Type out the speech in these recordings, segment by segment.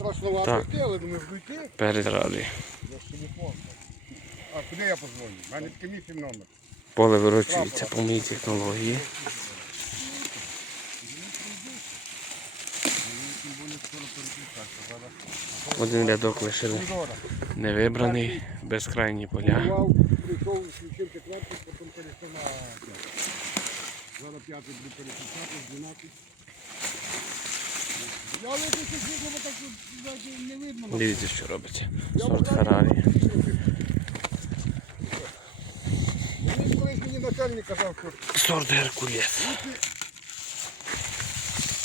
страшновато йти, але думаю, вдуйти. Перед радою. Я ж телефон. А куди я позвоню? У мене мій номер. Поле вирощується по моїй технології. Один рядок лишили Помідора. не вибраний, безкрайні поля. Прийшов, включив четвертий, потім перейшов на. Зараз п'ятий буду переключати, з 12. Дивіться, що робиться. Я Сорт бажаю- Феррарі. Мені колись мені начальник казав, що Сорт Геркулес.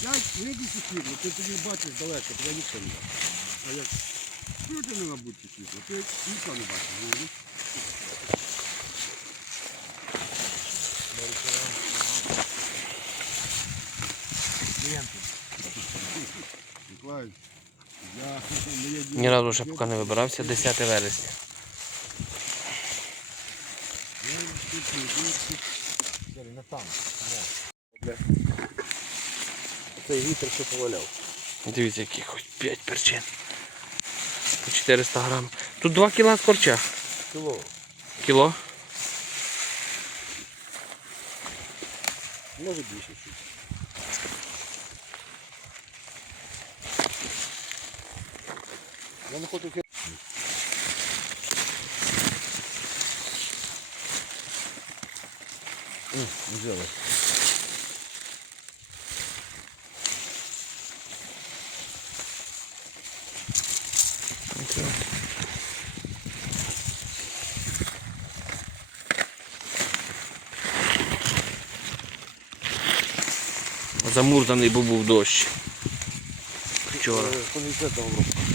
як виключи світло, ти тоді бачиш далеко, тебе ніхто не бачить. А як включене на будь світло, ти ніхто не бачиш. розумієш? Ні разу ще поки не вибирався, 10 вересня. Цей вітер що поваляв. Дивіться, які хоч 5 перчин. По 400 грам. Тут 2 кіла з корча. Кіло. Кіло. Може більше чуть. Я не хочу Взяли. Замурзаний був дощ. Вчора. Е, Повітря добро.